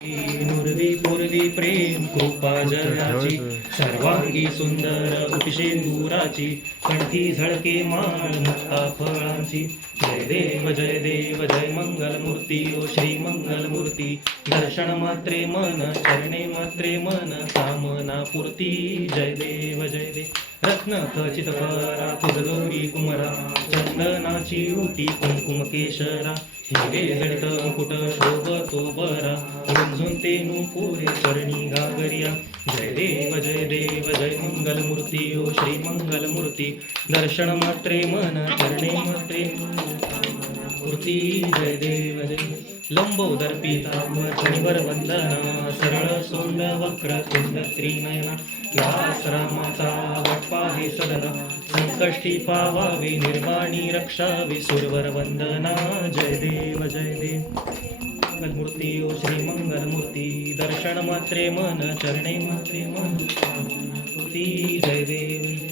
नुरवी पुरवी प्रेम कृपा जयाची सर्वांगी सुंदर उपशेंदुराची कंठी झळके माळ मुक्ता फळांची जय देव जय मंगलमूर्ती ओ श्री मंगलमूर्ती दर्शन मात्रे मन चरणे मात्रे मन कामना पूर्ती जय देव रत्न खचित करा फुलगौरी कुमरा चंदनाची उटी कुंकुम केशरा हिरे जडित मुकुट शोभतो बरा रुंझून ते नुपुरे चरणी गागरिया जय देव जय मंगलमूर्ती ओ श्री मंगलमूर्ती दर्शन मात्रे मन चरणे मात्रे मूर्ती जय देव लंबोदर पीतांबर वंदना सरळ सोंड वक्र कुंड त्रिनयना व्यास रामाचा वटपा हे सदना संकष्टी पावावी निर्वाणी रक्षावी सुरवर वंदना जय देव मंगलमूर्ती ओ श्री मंगलमूर्ती दर्शन मात्रे मन चरणे मात्रे मन मूर्ती जय देव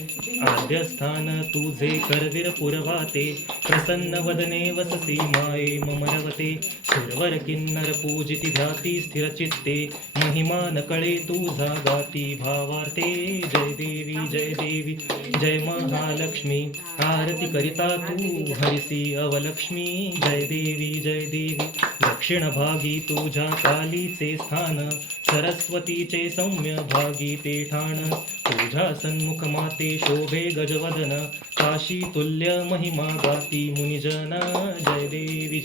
आद्यस्थान तुझे करवीर पुरवाते प्रसन्न वदने वससी माये ममरवते सुरवर किन्नर पूजिती ध्याती स्थिर चित्ते महिमा न कळे तुझा गाती भावार्थे जय देवी जय महालक्ष्मी आरती करिता तू हरिसी अवलक्ष्मी जय देवी दक्षिण भागी तुझ्या कालीचे स्थान सरस्वतीचे सौम्य भागी ते ठाण तुझ्या सन्मुख माते शोभे गजवदन काशी तुल्य महिमा गाती मुनिजन जय देवी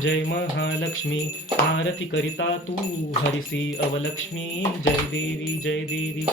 जय महालक्ष्मी आरती करिता तू हरिसी अवलक्ष्मी जय देवी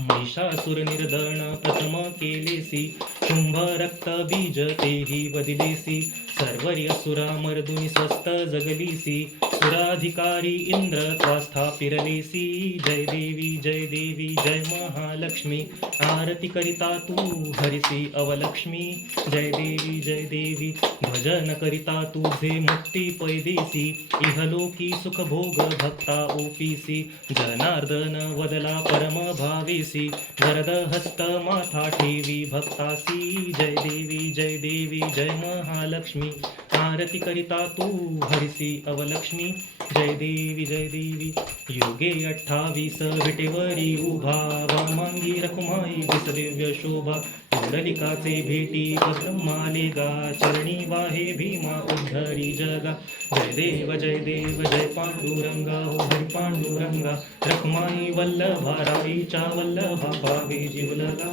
महिषासुर निर्दन प्रथम केलेसी शुंभ रक्त बीज तेही वदिलेसी सर्वरी असुरा मर्दुनी स्वस्त जगलीसी सुराधिकारी इंद्र त्वा पिरलेसी जय देवी जय महालक्ष्मी आरती करिता तू हरिसी अवलक्ष्मी जय देवी भजन करिता तुझे मुक्ती पैदेसी इहलोकी सुख भोग भक्ता ओपीसी जनार्दन वदला परम भावेसी वरद हस्त माथा ठेवी भक्तासी जय देवी जय महालक्ष्मी आरती करिता तू हरिसी अवलक्ष्मी जय देवी योगे 28 विटेवरी उभा वामांगी रखुमाई दिव्य शोभा कुंडलिकाचे भेटी ब्रह्माले गा चरणी वाहे भीमा उद्धरी जगा जय देव जय पांडुरंगा हो हरी पांडुरंगा रखमाई वल्लभा राईच्या वल्लभा पावे जीवलगा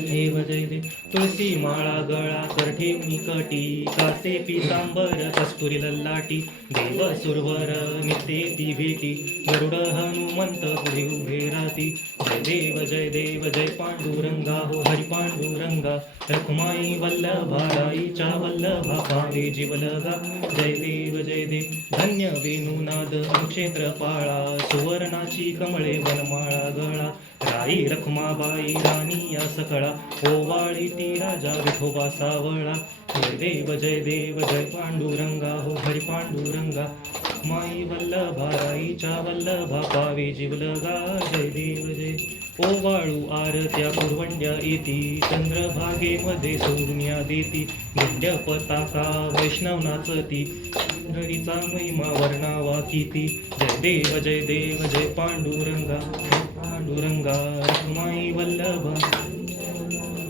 देव जय देव तुळसी माळा गळा कर ठेवणी कटी कासे पीतांबर कस्तुरी लल्लाटी देव सुरवर नित्ये ती भेटी गरुड हनुमंत पुढे उभे राहती जय देव जय पांडुरंगा हो हरी पांडुरंगा रखमाई वल्लभा राईच्या वल्लभा पावे जीवलगा जय देव धन्य वेणुनाद क्षेत्र पाळा सुवर्णाची कमळे वनमाळा गळा राई रखमाबाई राणी या सकळा ओवाळी ती राजा विठोबा सावळा जय देव जय पांडुरंगा हो हरी पांडुरंगा माई वल्लभा राईच्या वल्लभा पावे जीवलगा जय देव ओवाळू आरत्या पुरवंड्या येती चंद्रभागेमध्ये सोडुन्या देती गुंड्य पताका वैष्णव नाचती हरीचा महिमा वर्णावा किती जय देव जय पांडुरंगा माई वल्लभा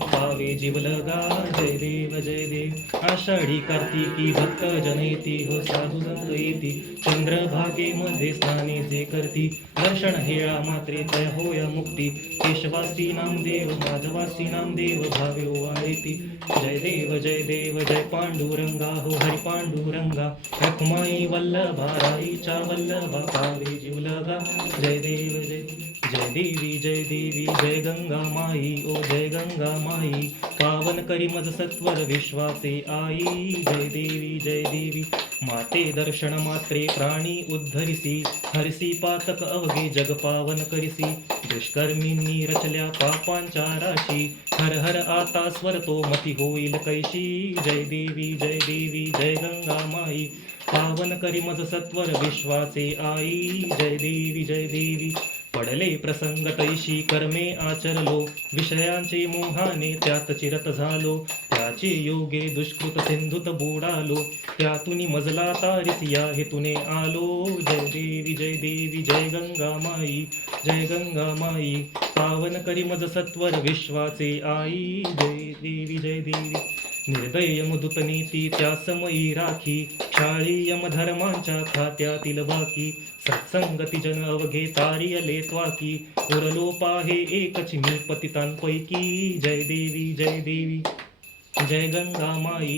पावे जीवलगा जय देव आषाढी कार्तिकी भक्त जनयती हो साधू संत येती चंद्रभागेमध्ये स्नाने जे करती दर्शन हेळा मात्रे तय होय मुक्ती केशवासी नामदेव माधवासी नामदेव भावे ओवाळेती जय देव जय पांडुरंगा हो हरी पांडुरंगा रखमाई वल्लभा राईच्या वल्लभा पावे जीवलगा जय देवी जय गंगा माई ओ जय गंगा माई पावन करी मज सत्वर विश्वाचे आई जय देवी माते दर्शन मात्रे प्राणी उद्धरिसी हरसी पातक अवघे जग पावन करिसी दुष्कर्मींनी रचल्या पापांच्या राशी हर हर आता स्वरतो मती होईल कैशी जय देवी जय गंगा माई पावन करी मज सत्वर विश्वाचे आई जय देवी पडले प्रसंग तैशी कर्मे आचरलो विषयांचे मोहाने त्यात चिरत झालो त्याचे योगे दुष्कृत सिंधुत बुडालो, त्यातून मजला तारिसिया हेतुने आलो. जय देवी जय गंगा माई, जय गंगा माई, पावन करी मज सत्वर विश्वाचे आई. जय देवी निर्दय मुदुत नीती त्या समयी राखी, शाळी यमधर्मांच्या खात्यातील बाकी. सत्संगती जन अवघे तारियले त्वाकी, उरलो पाहे एकच मी पतितांपैकी. जय देवी जय गंगा माई,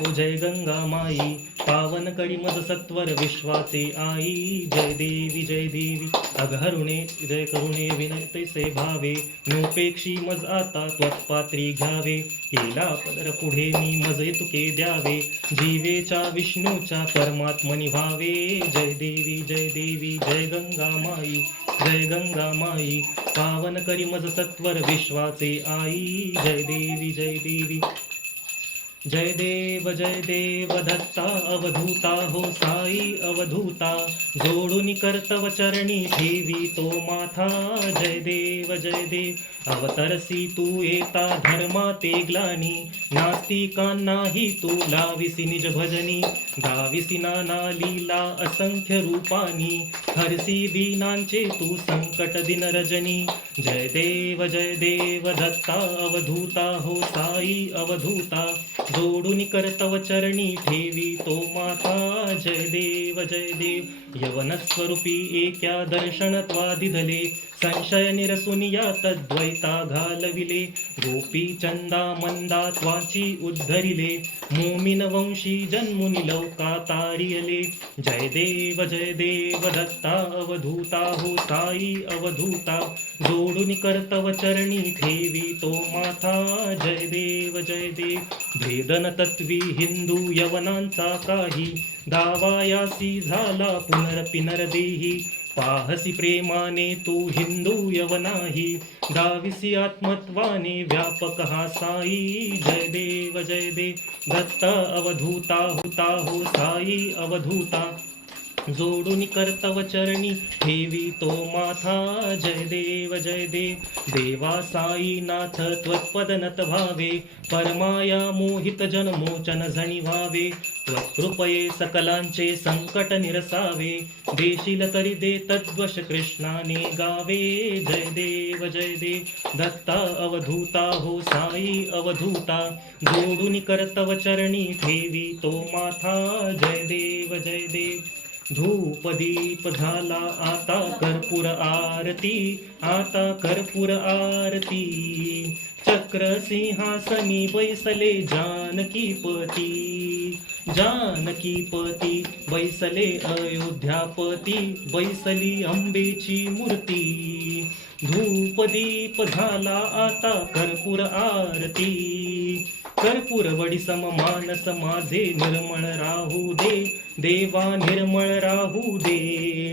ओ जय गंगा माई, पावन करी मज सत्वर विश्वाचे आई. जय देवी अघरुणे जय करुणे विनय तैसे भावे, नोपेक्षी मज आता त्वत्पात्री घ्यावे. केला पदर पुढे मी मज तुके द्यावे, जीवेच्या विष्णूच्या परमात्मनि भावे. जय देवी जय गंगा माई, जय गंगा माई, पावन करी मज सत्वर विश्वाचे आई. जय देवी जय देव दत्ता अवधूता हो साई अवधूता, जोडून कर्तव चरणी ठेवी तो माथा. जय देव अवतरसी तू येता धर्मा ते ग्लानी, नास्तिकांनाही तू लाविसी निज भजनी. गाविसी नाना लीला असंख्य रूपानी, हरसी दीनांचे तू संकट दिन रजनी. जय देव दत्ता अवधूता हो साई अवधूता, जोडून कर्तव चरणी ठेवी तो माथा. जय देव यवनस्वरूपी एक्या दर्शनत्वादिधले, संशय निरसुनिया तद्वैता घालविले. गोपी चंदा मंदा त्वाची उद्धरिले, मोमिन वंशी जन्मुनी लौका तारियले. जय देव दत्ता अवधूता हो साई अवधूता, जोडून कर्तव चरणी ठेवी तो माथा. जय देव भेदन तत्वी हिंदू यवनांचा काही, दावायासी झाला पुनरपिनर देही. पाहसी प्रेमाने तू हिंदू यवनाही, दाविसी आत्मत्वाने व्यापक हा साई. जय देव दत्ता अवधूता हुता हो साई अवधूता, जोडून कर्तव चरणी ठेवी तो माथा. जय देव देवा साईनाथ त्वत्पदनत भावे, परमाया मोहित जनमोचन झणी व्हावे. त्वत्कृपये सकलांचे संकट निरसावे, देशील तरी दे तद्वश कृष्णाने गावे. जय देव दत्ता अवधूता हो साई अवधूता, जोडून कर्तव चरणी ठेवी तो माथा. जय देव धूप दीप झाला आता कर्पूर आरती, आता कर्पूर आरती. चक्र सिंहासनी बैसले जानकीपती, जानकीपती बैसले अयोध्यापती, बैसली अंबेची मूर्ती. धूप दीप झाला आता कर्पूर आरती, कर्पूर वडी सम मानस माझे निर्मळ राहू दे, देवा निर्मळ राहू दे.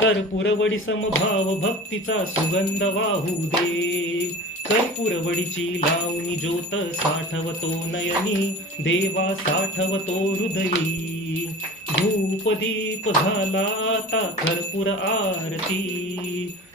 कर्पूर वडी सम भाव भक्तीचा सुगंध वाहू दे. कर्पूर वडीची लावणी ज्योत साठवतो नयनी, देवा साठवतो हृदयी. धूप दीप झाला आता कर्पूर आरती,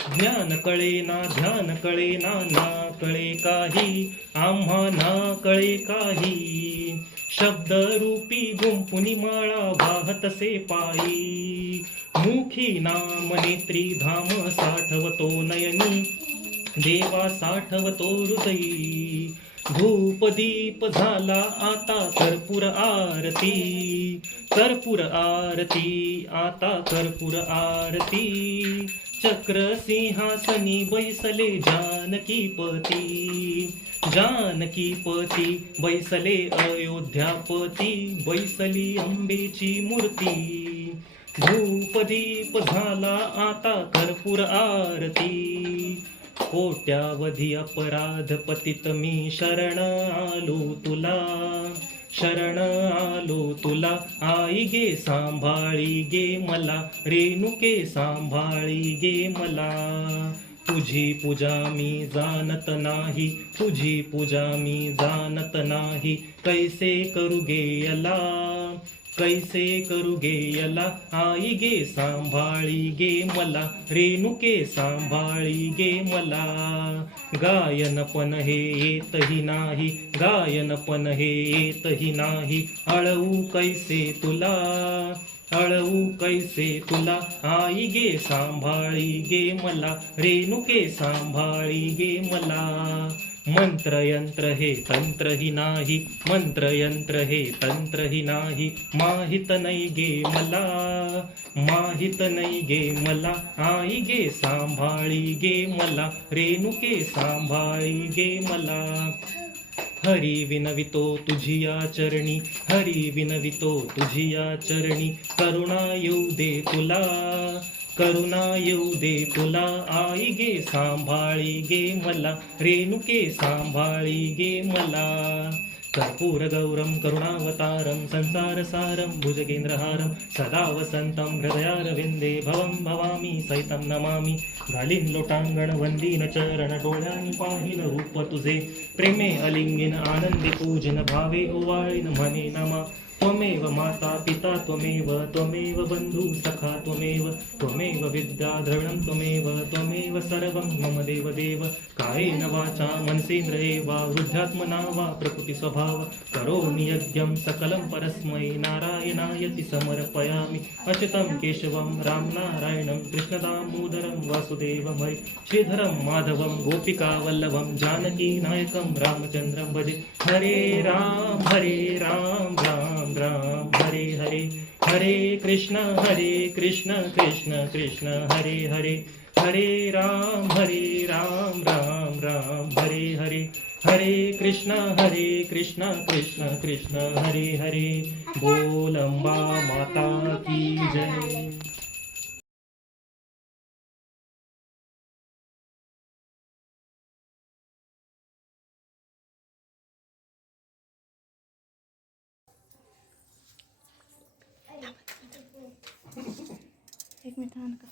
ज्ञान कळे ना ध्यान कळे ना, ना कळे काही आम्हा ना कळे काही. शब्द रूपी गुंपुनी माळा वाहतसे पायी, मुखी नाम नेत्री धाम साठवतो नयनी, देवा साठवतो हृदयी. धूप दीप झाला आता कर्पूर आरती, कर्पूर आरती आता कर्पूर आरती. चक्र सिंहासनी बैसले जानकीपती, जानकीपती बैसले अयोध्यापती, बैसली अंबेची मूर्ती. धूप दीप झाला आता कर्पूर आरती, कोट्यावधी अपराध पतित मी शरण आलो तुला, शरण आलो तुला. आई गे सांभाळी गे मला, रेणुके सांभाळी गे मला. तुझी पूजा मी जाणत नाही, तुझी पूजा मी जाणत नाही, कैसे करू गे अला. कैसे करू गे याला आई गे सांभाळी गे मला रेणुके सांभाळी गे मला गायन पण हे येतही नाही गायन पण हे येतही नाही अळवू कैसे तुला अळवू कैसे तुला आई गे सांभाळी गे मला रेणुके सांभाळी गे मला मंत्र यंत्र हे तंत्रही नाही मंत्र यंत्र हे तंत्रही नाही माहित नाही गे मला माहित नाही गे मला आई गे सांभाळी गे मला रेणुके सांभाळी गे मला हरी विनवितो तुझिया चरणी हरी विनवितो तुझिया चरणी करुणा येऊ दे तुला करुणा येऊ दे तुला आई गे सांभाळी गे मला रेणुके सांभाळी गे मला कर्पूर गौरम करुणावतारम संसार सारम भुजगेंद्रहारम सदा वसंतम हृदयारविंदे भवम भवामी सहितं नमामि घालीन लोटांगण वंदीन चरण डोळ्यांनी पाहिन रूप तुझे प्रेमे अलिंगिन आनंदी पूजन भावे ओवाळीन म्हणे नमा त्वमेव माता पिता त्वमेव त्वमेव बंधु सखा त्वमेव त्वमेव विद्या द्रविणं त्वमेव त्वमेव सर्वं मम देव देव कायेन वाचा मनसेन्द्रिये वा वृद्धात्मना वा प्रकृति स्वभाव करोमि यज्ञं सकलं परस्मै नारायणायति समर्पयामि अच्युतं केशवं रामनारायणं कृष्णदामोदरं वासुदेवं हरि श्रीधरं माधवं गोपिकावल्लभं जानकीनायकं रामचन्द्रं भजे हरे राम राम राम हरे हरे हरे कृष्ण कृष्ण कृष्ण हरे हरे हरे राम राम राम हरे हरे हरे कृष्ण कृष्ण कृष्ण हरे हरे बोल अम्बा माता की जय. एक मिनिट थांब का